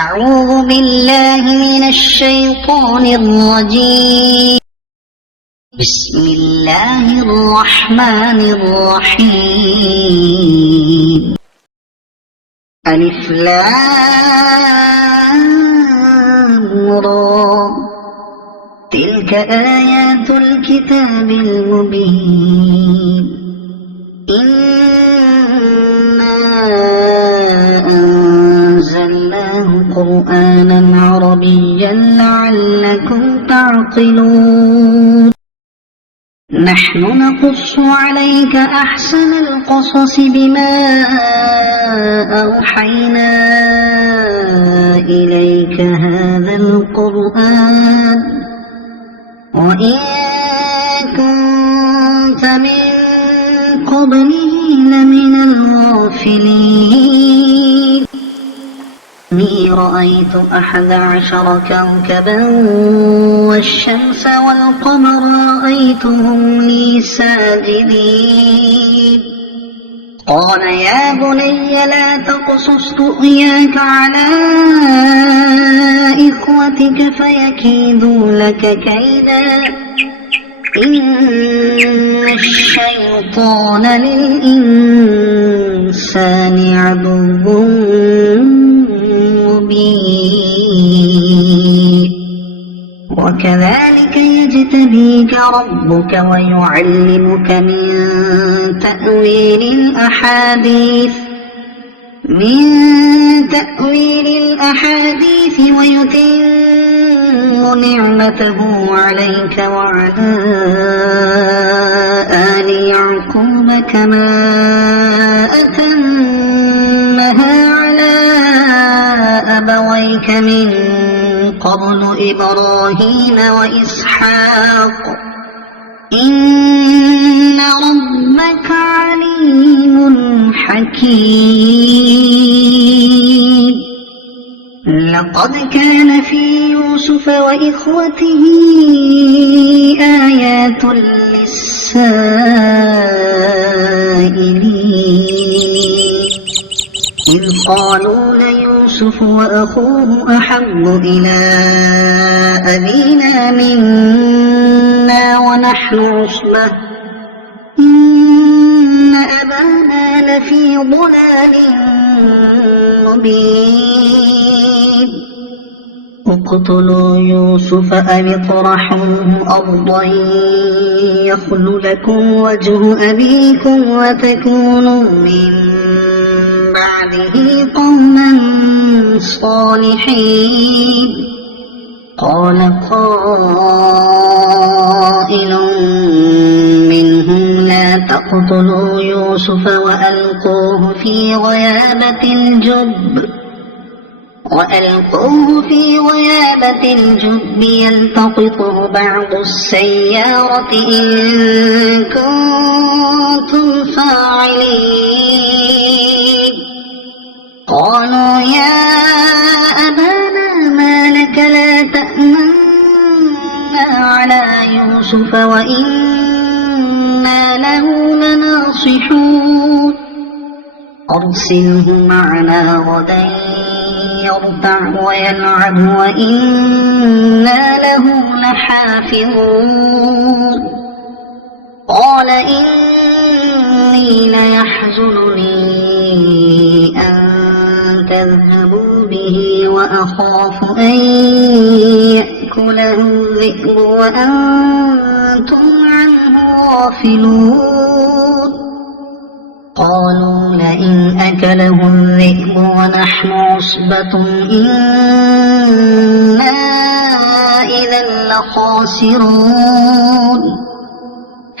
أعوذ بالله من الشيطان الرجيم. بسم الله الرحمن الرحيم. ألف لام را، تلك آيات الكتاب المبين. إنا أنزلناه قرآنا عربيا لعلكم تعقلون. نحن نقص عليك أحسن القصص بما أوحينا إليك هذا القرآن وإن كنت من قبله لمن الغافلين. إني رأيت 11 كوكبا والشمس والقمر رأيتهم لي ساجدين. قال يا بني لا تقصص رؤياك على إخوتك فيكيدوا لك كيدا، إن الشيطان للإنسان عدو مبين. وكذلك يجتبيك ربك ويعلمك من تأويل الأحاديث ويتم نعمته عليك وعلى آل يعقوب كما أتمها على أبويك من قبل إبراهيم وإسحاق، إن ربك عليم حكيم. لقد كان في يوسف وإخوته آيات للسائلين، إذ قالوا ليوسف وأخوه أحب إلى أبينا منا ونحن عصبة إن أبانا لفي ضلال مبين. اقتلوا يوسف أو اطرحوه أرضا يخل لكم وجه أبيكم وتكونوا من بعده قوما صالحين. قال قائل منهم لا تقتلوا يوسف وألقوه في غيابة الجب يلتقطه بعض السيارة إن كنتم فاعلين. قالوا يا أبانا ما لك لا تأمنا على يوسف وإنا له لناصحون. أرسله معنا غدا يرتع ويلعب وإنا له لحافظون. قال إني ليحزنني أن تذهبوا به وأخاف أن يأكله الذئب وأنتم عنه غافلون. قالوا لئن أكله الذئب ونحن عصبة إنا إذا لخاسرون.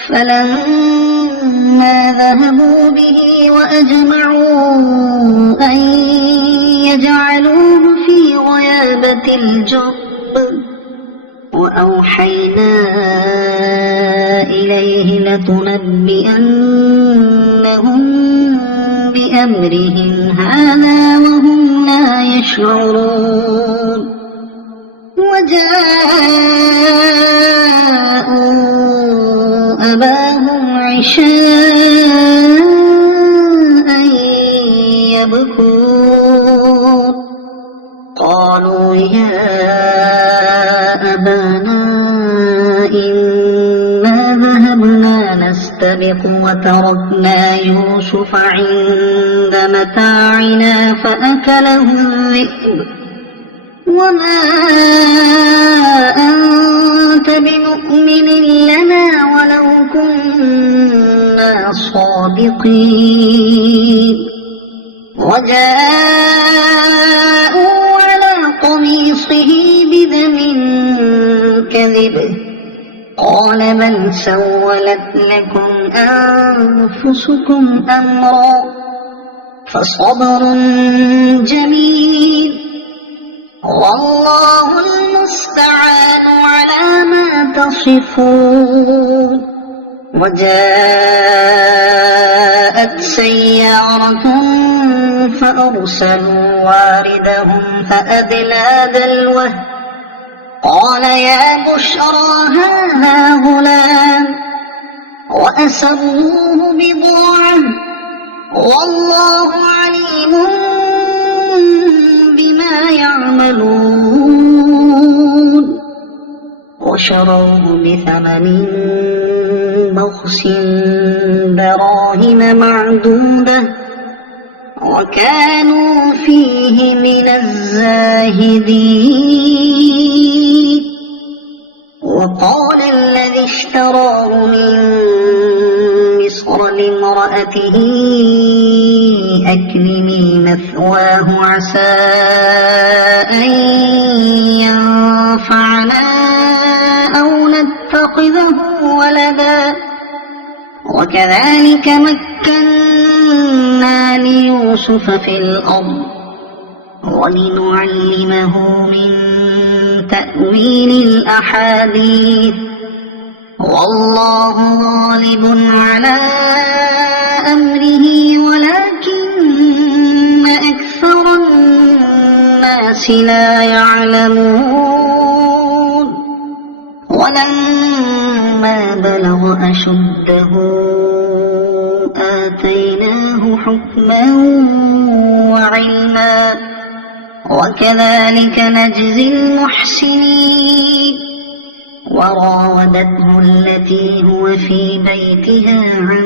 فلما ذهبوا به وأجمعوا أن يجعلوه في غيابة الجب وأوحينا إليه لتنبئنهم بأمرهم هذا وهم لا يشعرون. وجاءوا أباهم عشاء يبكون. نستبق وتركنا يوسف عند متاعنا فأكله الذئب وما أنت بمؤمن لنا ولو كنا صادقين وجاءوا على قميصه بدم كذب قال بل سولت لكم أنفسكم أمرا فصبر جميل والله المستعان على ما تصفون وجاءت سيارة فأرسلوا واردهم فأدلى دلوه قال يا بشرى هذا غلام وأسروه بضاعة والله عليم بما يعملون وشروه بثمن بخس دراهم معدودة وكانوا فيه من الزاهدين وقال الذي اشتراه من مصر لامرأته أكرمي مثواه عسى أن ينفعنا أو نتخذه ولدا وكذلك مكنا ليوسف في الأرض ولنعلمه من تأويل الأحاديث والله غالب على أمره ولكن أكثر الناس لا يعلمون ولما بلغ أشده آتيناه حكما وعلما وكذلك نجزي المحسنين وراودته التي هو في بيتها عن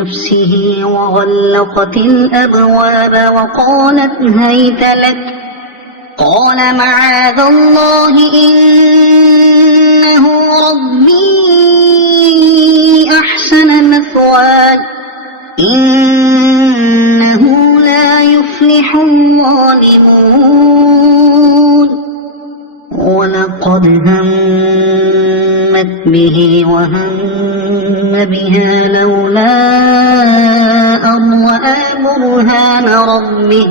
نفسه وغلقت الأبواب وقالت هيت لك قال معاذ الله إنه ربي أحسن مثواي إنه لا يفلح الظالمون ولقد همت به وهم بها لولا أن رأى برهان ربه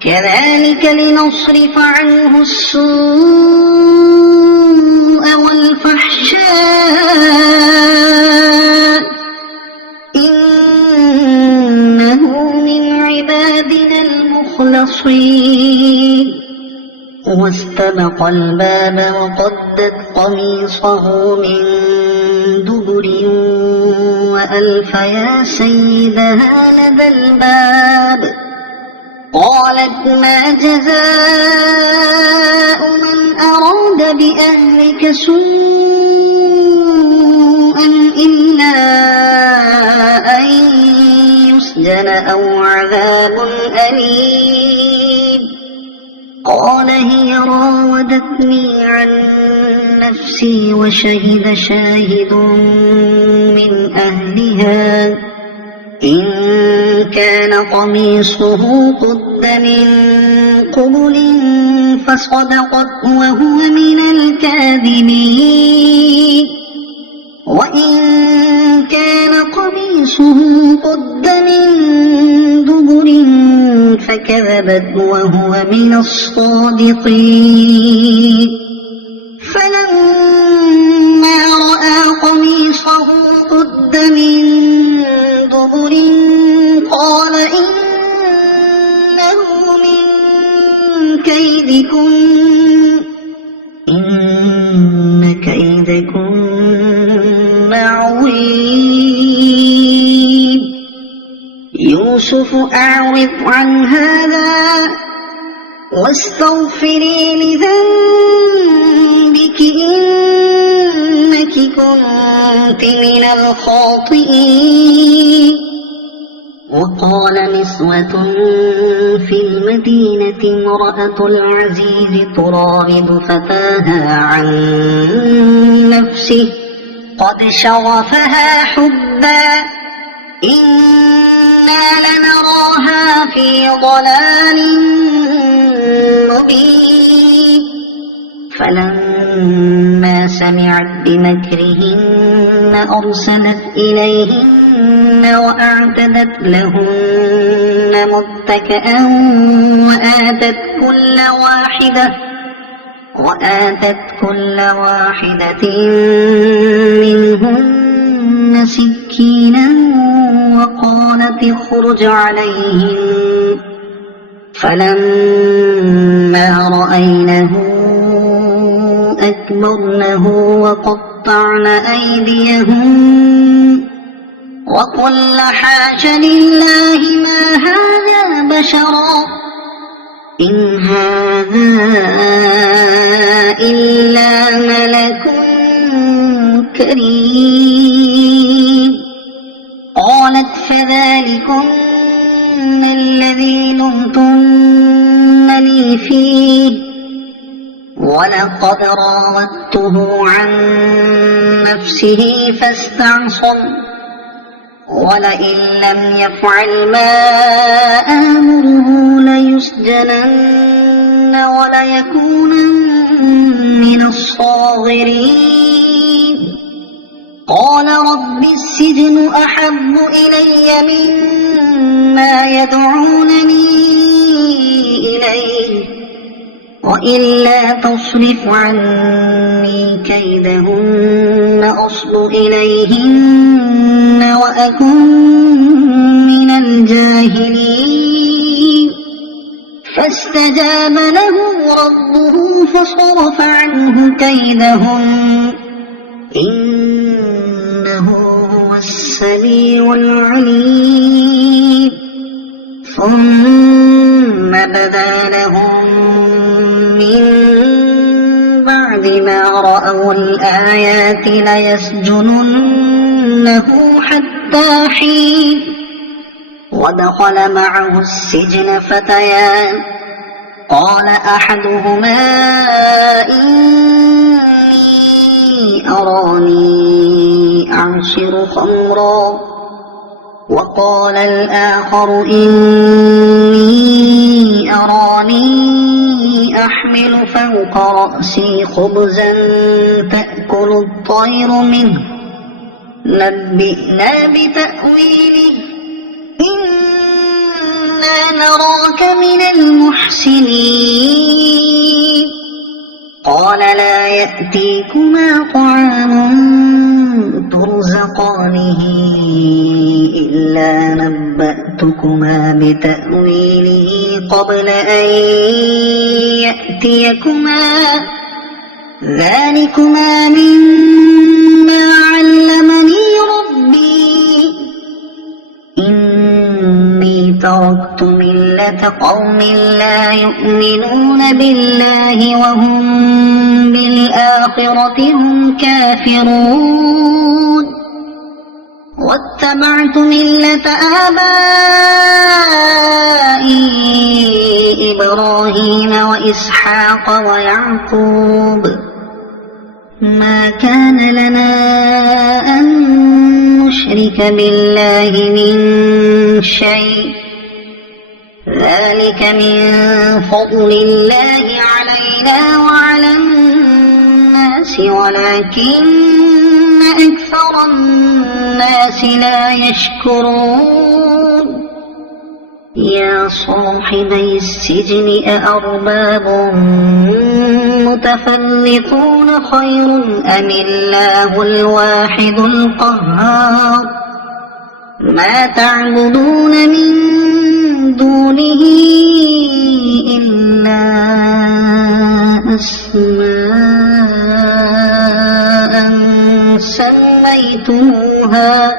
كذلك لنصرف عنه السوء والفحشاء إنه من عبادنا المخلصين واستبق الباب وقدت قميصه من دبر وألف يا سيدها لدى الباب قالت ما جزاء من أراد بأهلك سوءا إلا أن يسجن أو عذاب أليم قال هي راودتني عن نفسي وشهد شاهد من أهلها إن كان قميصه قد من قبل فصدقت وهو من الكاذبين وإن كان قميصه قد من دبر فكذبت وهو من الصادقين فلما رأى قميصه قد من دبر قال إنه من كيدكن إن كيدكن عظيم يوسف أعرض عن هذا واستغفري لذنبك إنك إنك كنت من الخاطئين وقال نسوة في المدينة امرأة العزيز تراود فتاها عن نفسه قد شغفها حبا إنا لنراها في ضلال مبين فلما سمعت بمكرهن أرسلت إليهن وأعتدت لهن متكئا وآتت كل واحدة منهن سكينا وقالت اخرج عليهن فلما رأينه أكبرنه وقطعن أيديهن وقلن حاش لله ما هذا بشرا إن هذا إلا ملك كريم قالت فذلكن الذي لمتنني فيه ولقد راودته عن نفسه فاستعصم ولئن لم يفعل ما آمره ليسجنن وليكونن من الصاغرين قال رب السجن أحب إلي مما يدعونني إليه وإلا تصرف عني كيدهن أصب إليهن وأكن من الجاهلين فاستجاب له ربه فصرف عنه كيدهن إنه هو السميع العليم ثم بدا لهم من بعد ما رأوا الآيات ليسجننه حتى حين ودخل معه السجن فتيان قال أحدهما إني أراني أعصر خمرا وقال الآخر إني أراني أحمل فوق رأسي خبزا تأكل الطير منه نبئنا بتأويله إنا نراك من المحسنين قال لا يأتيكما طعام ترزقانه إلا نبأتكما بتأويله قبل أن يأتيكما ذلكما مما علمني ربي إني تركت ملة قوم لا يؤمنون بالله وهم بالآخرة هم كافرون واتبعت ملة آبائي إبراهيم وإسحاق ويعقوب ما كان لنا أن نشرك بالله من شيء ذلك من فضل الله علينا وعلى الناس ولكن أكثر الناس لا يشكرون يا صاحبي السجن أأرباب متفرقون خير أم الله الواحد القهار ما تعبدون من دونه إلا أسماء سميتموها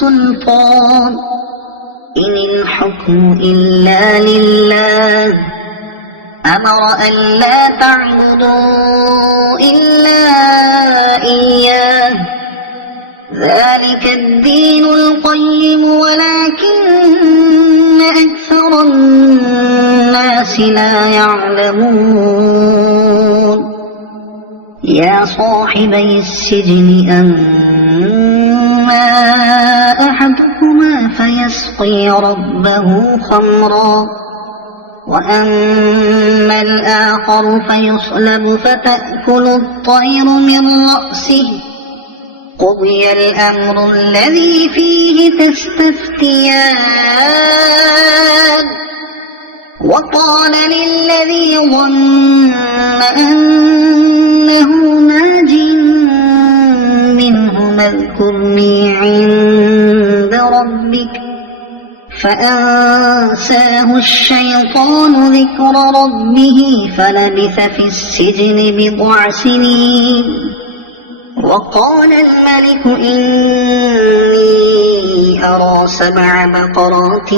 سلطان إن الحكم إلا لله أمر ألا تعبدوا إلا إياه ذلك الدين القيم ولكن أكثر الناس لا يعلمون يا صاحبي السجن أما أحدكما فيسقي ربه خمرا وأما الآخر فيصلب فتأكل الطير من رأسه قضي الأمر الذي فيه تستفتيان وقال للذي ظن أنه ناج منه اذكرني عند ربك فأنساه الشيطان ذكر ربه فلبث في السجن بضع سنين وقال الملك إني أرى 7 بقرات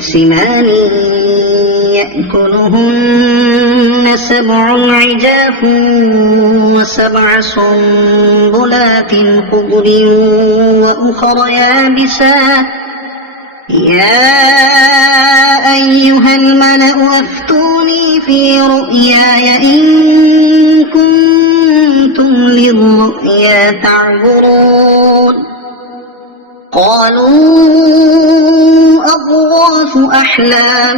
سمان يأكلهن 7 عجاف و7 سنبلات خضر وأخر يابسات يا أيها الملأ أفتوني في رؤياي إن كنتم للرؤيا تعبرون قالوا أضغاث أحلام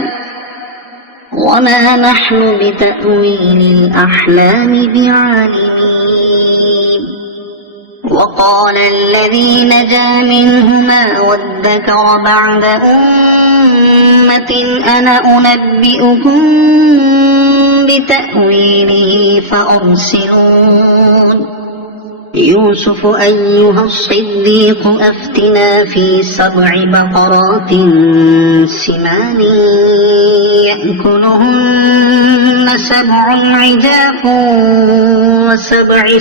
وما نحن بتأويل الأحلام بعالمين وقال الذي نجا منهما وادكر بعد أمة أنا أنبئكم بتأويله فأرسلون يوسف أيها الصديق أفتنا في 7 بقرات سمان يأكلهن 7 عجاف و7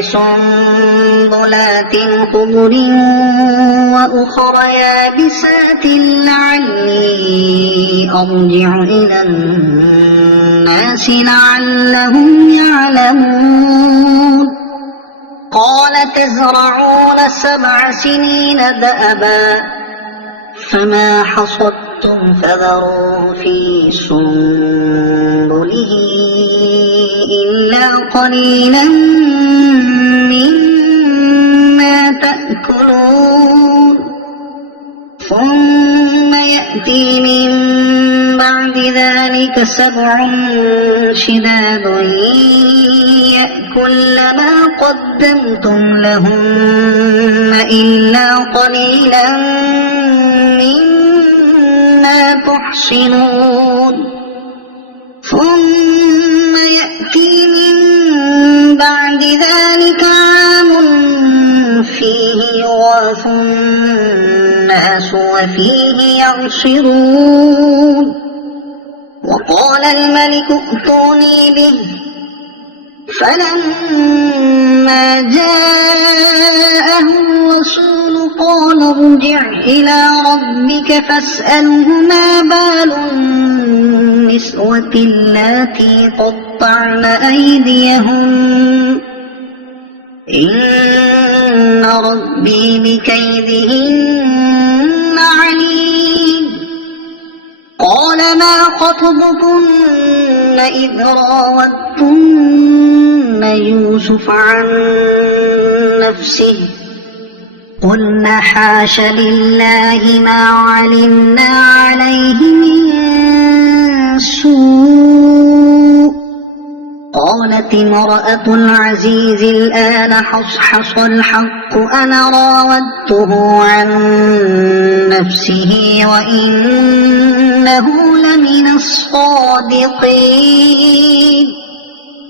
سنبلات خضر وأخر يابسات لعلي أرجع إلى الناس لعلهم يعلمون قال تزرعون 7 سنين دأبا فما حصدتم فذروه في سنبله إلا قليلا مما تأكلون ثم يأتي من بعد ذلك 7 شداد يأكل ما قدمتم لهن إلا قليلا مما تحصنون ثم يأتي من بعد ذلك عام فيه يغاث الناس وفيه يعصرون وقال الملك ائتوني به فلما جاءه الرسول قال ارجع إلى ربك فاسأله ما بال النسوة اللاتي قطعن أيديهن إن ربي بكيدهن عليم قال ما خطبكن إذ راوتن يوسف عن نفسه قلنا حاش لله ما علمنا عليه من سوء قالت امرأة العزيز الآن حصحص الحق أنا راودته عن نفسه وإنه لمن الصادقين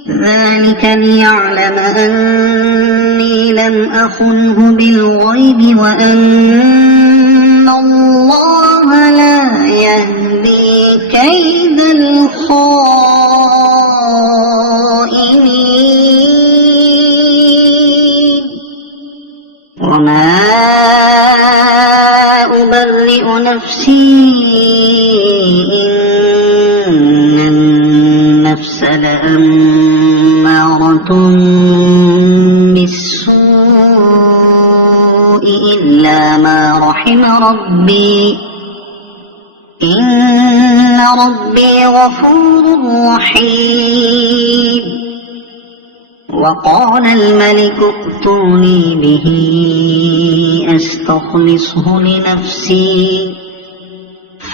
ذلك ليعلم أني لم أخنه بالغيب وأن الله لا يهدي كيد الخائنين لأمارة بالسوء إلا ما رحم ربي إن ربي غفور رحيم وقال الملك ائتوني به أستخلصه لنفسي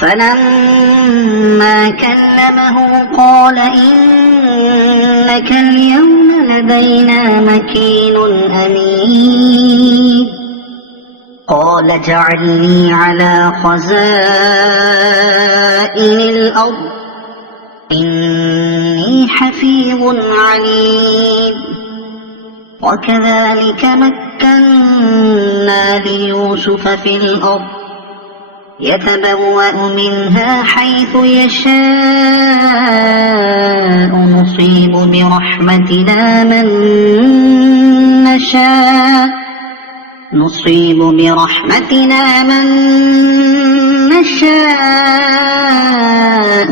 فلما كلمه قال إنك اليوم لدينا مكين أمين قال اجعلني على خزائن الأرض إني حفيظ عليم وكذلك مكنا ليوسف في الأرض يتبوأ منها حيث يشاء نصيب برحمتنا من نشاء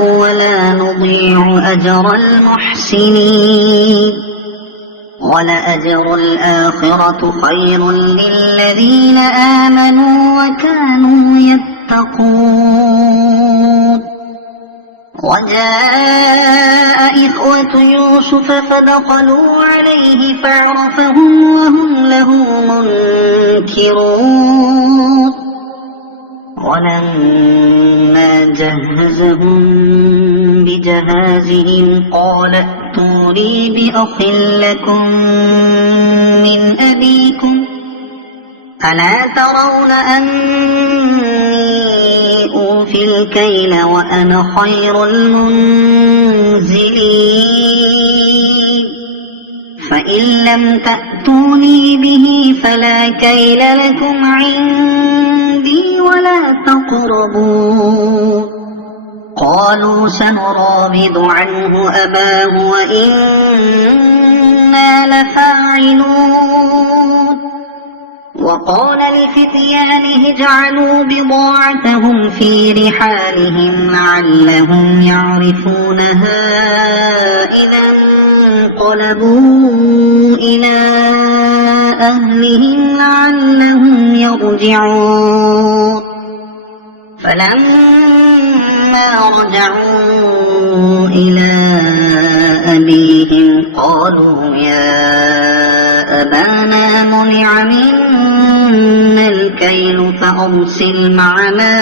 ولا نضيع أجر المحسنين ولأجر الآخرة خير للذين آمنوا وكانوا يتقون وجاء إخوة يوسف فدخلوا عليه فعرفهم وهم له منكرون ولما جهزهم بجهازهم قال ائتوني بأخ لكم من أبيكم ألا ترون أني أوفي الكيل وأنا خير المنزلين فإن لم تأتوني به فلا كيل لكم عندي ولا تقربون قالوا سنراود عنه أباه وإنا لفاعلون وقال لفتيانه اجعلوا بضاعتهم في رحالهم لعلهم يعرفونها إذا انقلبوا إلى أهلهم لعلهم يرجعون فلما رجعوا إلى أبيهم قالوا يا أبانا منع منا الكيل فأرسل معنا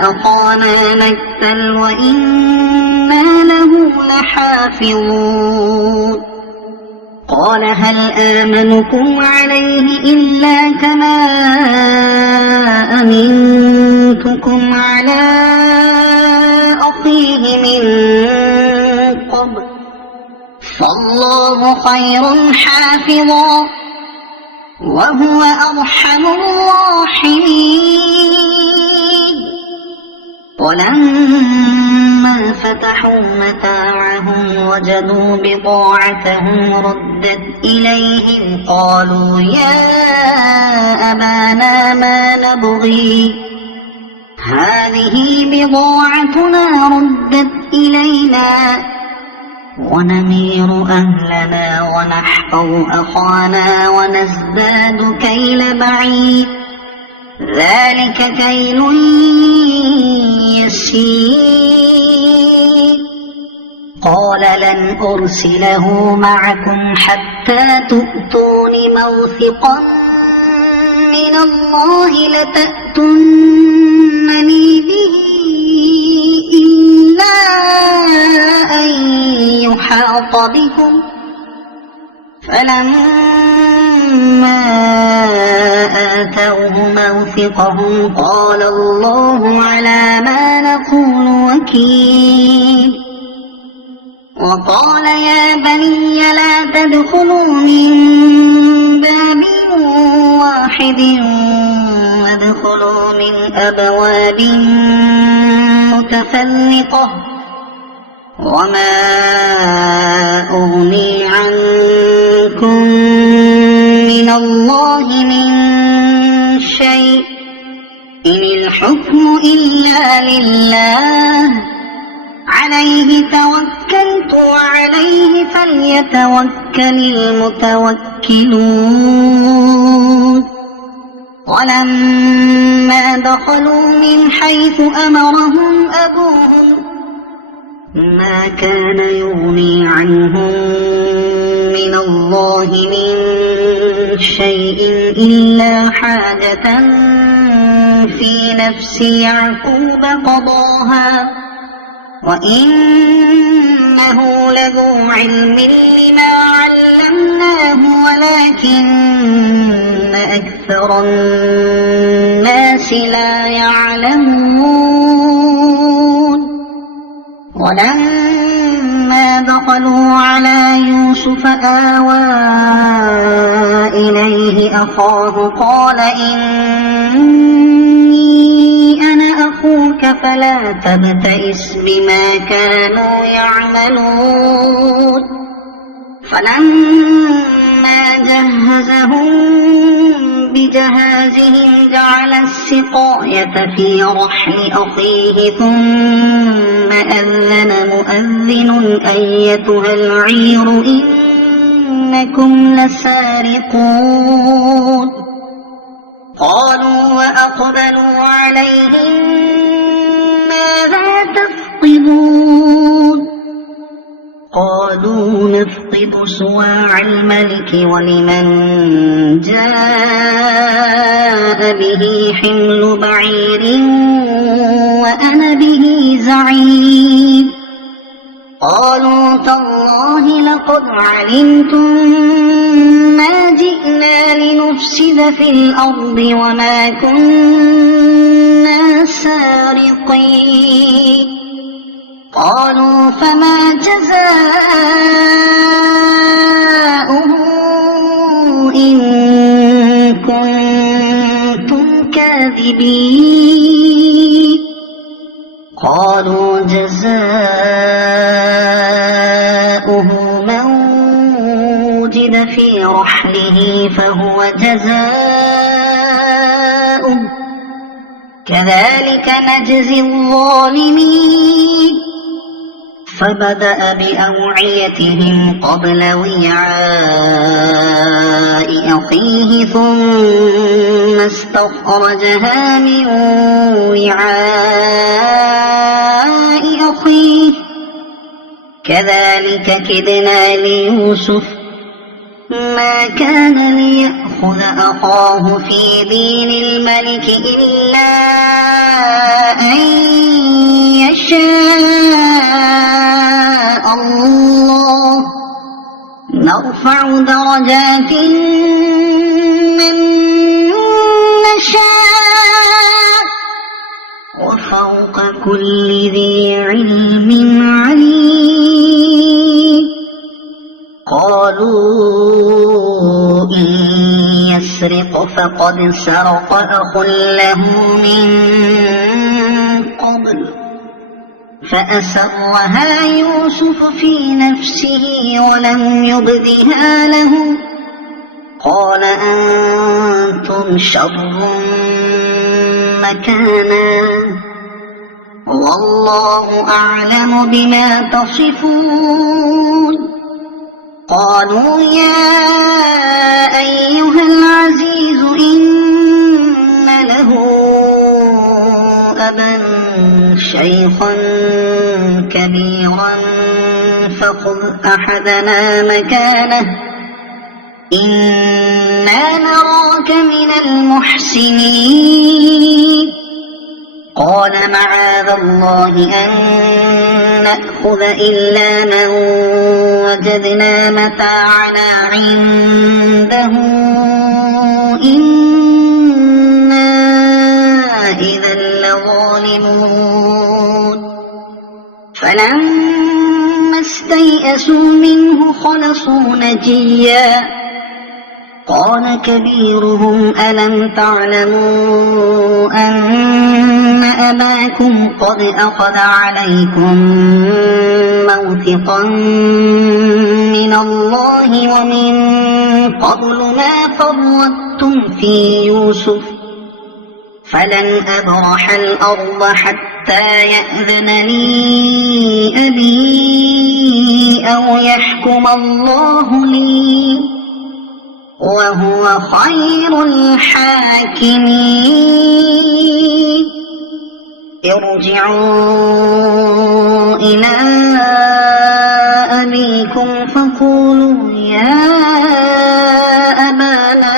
أخانا نكتل وإنا له لحافظون قال هل آمنكم عليه إلا كما أمنتكم على أخيه من قبل فالله خير حافظا وهو أرحم الراحمين ولما فتحوا متاعهم وجدوا بضاعتهم ردت إليهم قالوا يا أبانا ما نبغي هذه بضاعتنا ردت إلينا ونمير أهلنا ونحفظ أخانا ونزداد كيل بعيد ذلك كيل يسير قال لن أرسله معكم حتى تؤتون موثقا من الله لتأتونني به إلا أن يحاط بكم فلما آتوه موثقهم قال الله على ما نقول وكيل وقال يا بني لا تدخلوا من باب واحد وادخلوا من أبواب متفرقة وما أغني عنكم من الله من شيء إن الحكم إلا لله عليه توكلت توكلت عليه فليتوكل المتوكلون ولما دخلوا من حيث أمرهم أبوهم ما كان يغني عنهم من الله من شيء إلا حاجة في نفس يعقوب قضاها وإنه لذو علم لما علمناه ولكن أكثر الناس لا يعلمون ولما دخلوا على يوسف آوى إليه أخاه قال إني أنا أخوك فلا تبتئس بما كانوا يعملون فلما جهزهم بجهازهم جعل السقاية في رحل أخيه ثم أذن مؤذن أيتها العير إنكم لسارقون قالوا وأقبلوا عليهم ماذا تفقدون قالوا نفقد صواع الملك ولمن جاء به حمل بعير وأنا به زعيم قالوا تالله لقد علمتم ما جئنا لنفسد في الأرض وما كنا سارقين قالوا فما جزاؤه إن كنتم كاذبين قالوا جزاؤه من وجد في رحله فهو جزاؤه كذلك نجزي الظالمين فبدأ بأوعيتهم قبل وعاء أخيه ثم استخرجها من وعاء أخيه كذلك كدنا ليوسف ما كان ليأخذ أخاه في دين الملك إلا أن يشاء الله نرفع درجات من نشاء وفوق كل ذي علم عليم قالوا إن يسرق فقد سرق أخ له من قبل فأسرها يوسف في نفسه ولم يبدها له قال أنتم شر مكانا والله أعلم بما تصفون قالوا يا أيها العزيز إن له أبا شيخا كبيرا فخذ أحدنا مكانه إنا نراك من المحسنين قال معاذ الله أن نأخذ إلا من وجدنا متاعنا عنده إنا إذا لظالمون فلما استيئسوا منه خلصوا نجيا قال كبيرهم ألم تعلموا أن أباكم قد أخذ عليكم موثقا من الله ومن قبل ما فرطتم في يوسف فلن أبرح الأرض حتى يأذن لي أبي أو يحكم الله لي وهو خير الحاكمين ارجعوا إلى أبيكم فقولوا يا أبانا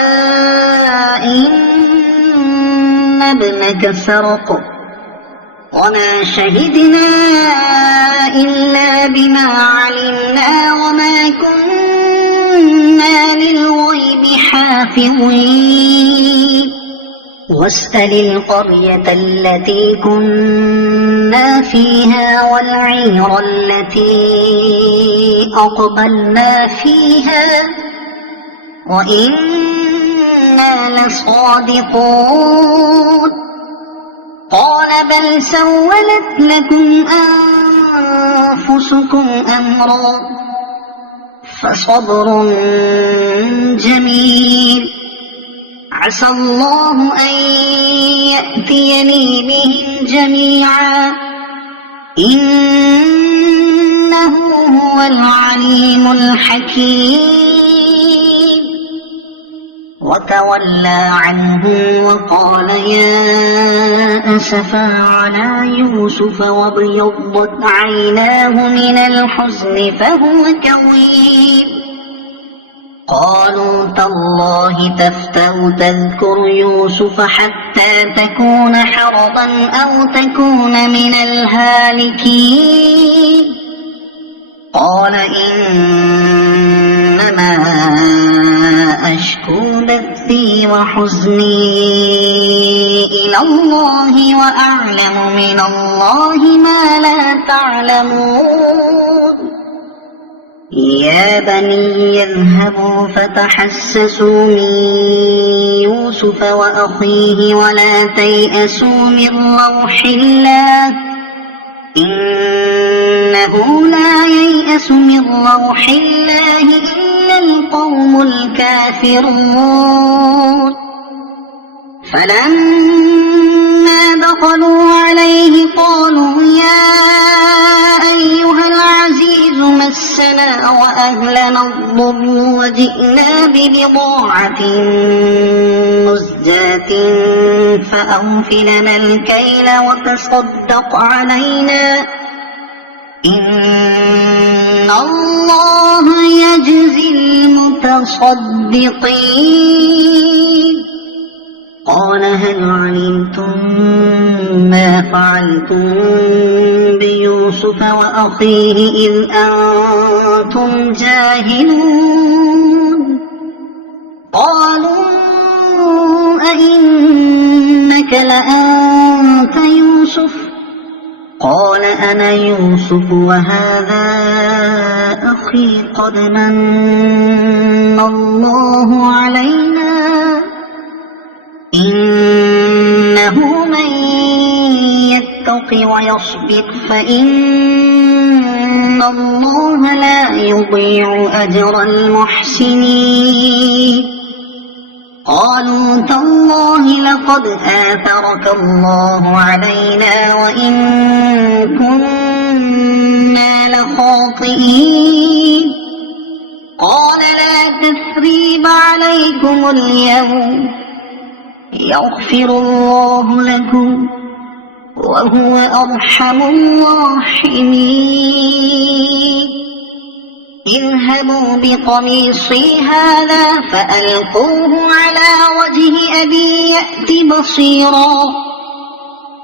إن ابنك سرق وما شهدنا إلا بما علمنا وما كنا للغيب حافظين واسأل القرية التي كنا فيها والعير التي أقبلنا فيها وإنا لصادقون قال بل سولت لكم أنفسكم أمرا فصبر جميل عسى الله أن يأتيني بهم جميعا إنه هو العليم الحكيم وتولى عنهم وقال يا أسفا على يوسف وابيضت عيناه من الحزن فهو كظيم قالوا تالله تفتأ تذكر يوسف حتى تكون حرضا أو تكون من الهالكين قال إنما أشكو بثي وحزني إلى الله وأعلم من الله ما لا تعلمون يا بني اذهبوا فتحسسوا من يوسف وأخيه ولا تيأسوا من روح الله إنه لا ييأس من روح الله إلا القوم الكافرون فلما دخلوا عليه قالوا يا أيها العزيز مسنا وأهلنا الضر وجئنا ببضاعة مزجاة فأوف لنا الكيل وتصدق علينا إن الله يجزي المتصدقين قال هل علمتم ما فعلتم بيوسف وأخيه إذ أنتم جاهلون قالوا أئنك لأنت يوسف قال أنا يوسف وهذا أخي قد من الله علينا إنه من يتق ويصبر فإن الله لا يضيع أجر المحسنين قالوا تالله لقد آثرك الله علينا وإن كنا لخاطئين قال لا تثريب عليكم اليوم يغفر الله لكم وهو أرحم الراحمين اذهبوا بقميصي هذا فألقوه على وجه أبي يأت بصيرا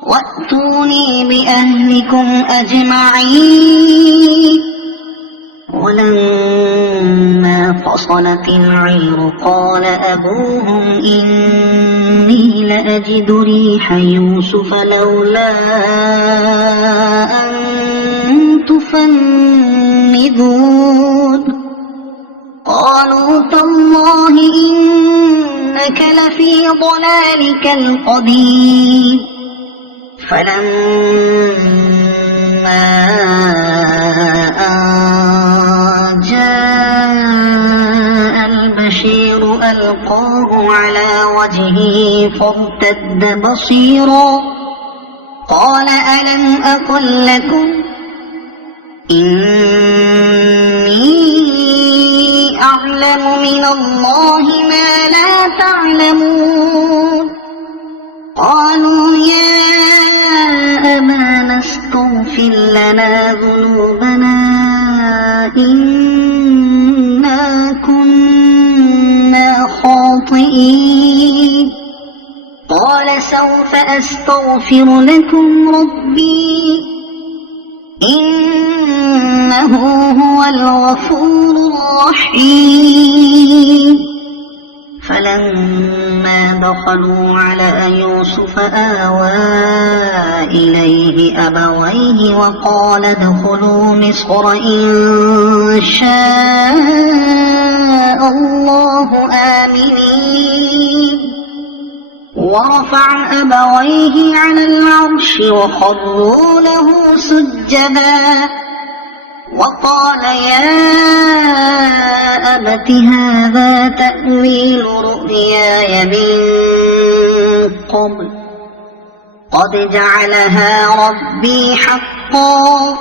وأتوني بأهلكم أجمعين ولما فصلت العير قال أبوهم إني لأجد ريح يوسف لولا أن تفندون قالوا تالله إنك لفي ضلالك القديم فلما جاء البشير فألقاه على وجهه فارتد بصيرا قال ألم أقل لكم إني أعلم من الله ما لا تعلمون قالوا يا أبانا استغفر لنا ذنوبنا إنا كنا خاطئين قال سوف أستغفر لكم ربي إنه هو الغفور الرحيم فلما دخلوا على يوسف آوى إليه أبويه وقال ادخلوا مصر إن شاء الله آمنين ورفع أبويه على العرش وخروا له سجدا وقال يا أبت هذا تأويل رؤياي من قبل قد جعلها ربي حقا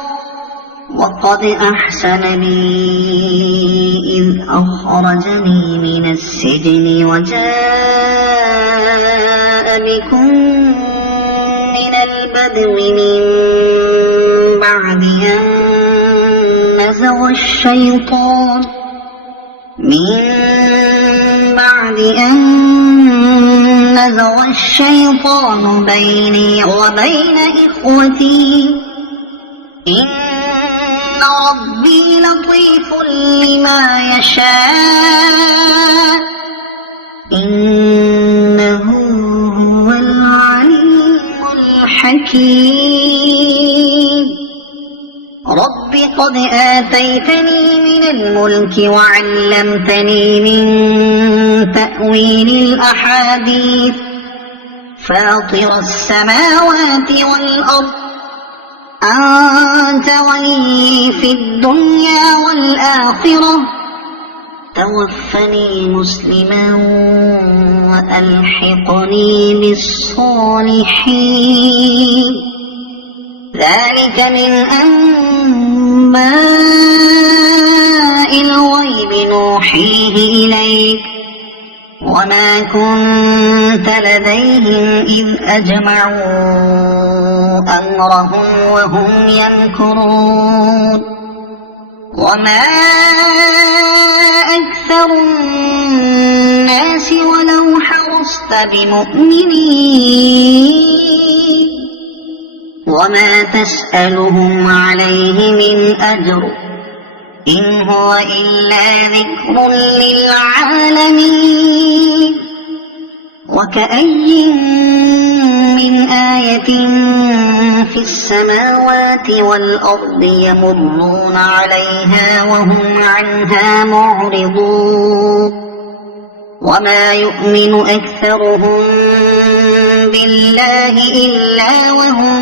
وقد أحسن بي إذ أخرجني من السجن وجاء بكم من البدو من بعد أن نزغ الشيطان بيني وبين إخوتي إن ربي لطيف لما يشاء إنه هو العليم الحكيم رب قد آتيتني من الملك وعلمتني من تأويل الأحاديث فاطر السماوات والأرض أنت ولي في الدنيا والآخرة توفني مسلما وألحقني بالصالحين ذلك من أنباء الغيب نوحيه إليك وما كنت لديهم إذ أجمعوا أمرهم وهم يمكرون وما أكثر الناس ولو حرصت بمؤمنين وما تسألهم عليه من أجر إن هو إلا ذكر للعالمين وكأي من آية في السماوات والأرض يمرون عليها وهم عنها معرضون وما يؤمن أكثرهم بالله إلا وهم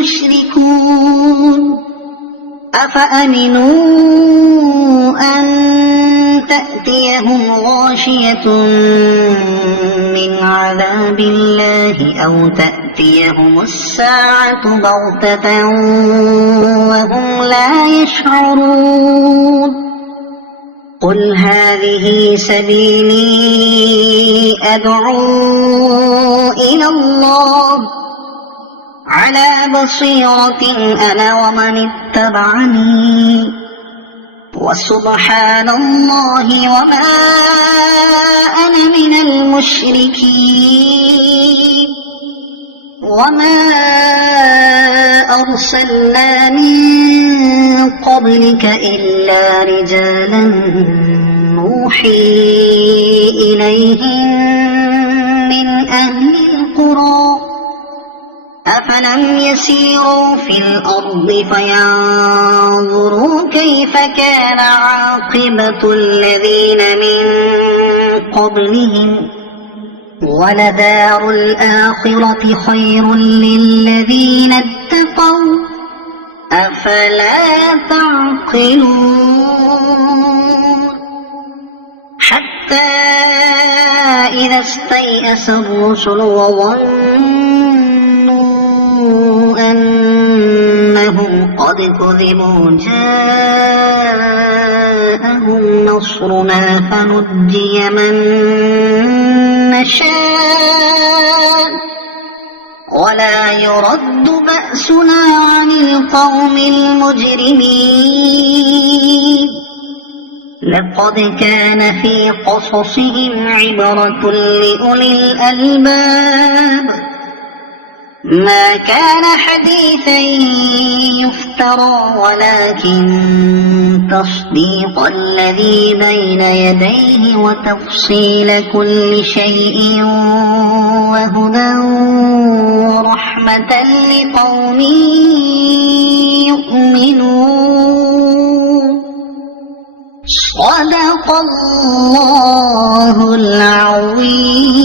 مشركون أفأمنوا أن تأتيهم غاشية من عذاب الله أو تأتيهم الساعة بغتة وهم لا يشعرون قل هذه سبيلي أدعو إلى الله على بصيرة أنا ومن اتبعني وسبحان الله وما أنا من المشركين وما أرسلنا من قبلك إلا رجالا نوحي إليهم من أهل القرى أفلم يسيروا في الأرض فينظروا كيف كان عاقبة الذين من قبلهم ولدار الآخرة خير للذين اتقوا أفلا تعقلون حتى إذا استيأس الرسل وظنوا أنهم قد كذبوا جاءهم نصرنا فنجي من نشاء ولا يرد بأسنا عن القوم المجرمين لقد كان في قصصهم عبرة لأولي الألباب ما كان حديثا يفترى ولكن تصديق الذي بين يديه وتفصيل كل شيء وهدى ورحمة لقوم يؤمنون صدق الله العظيم.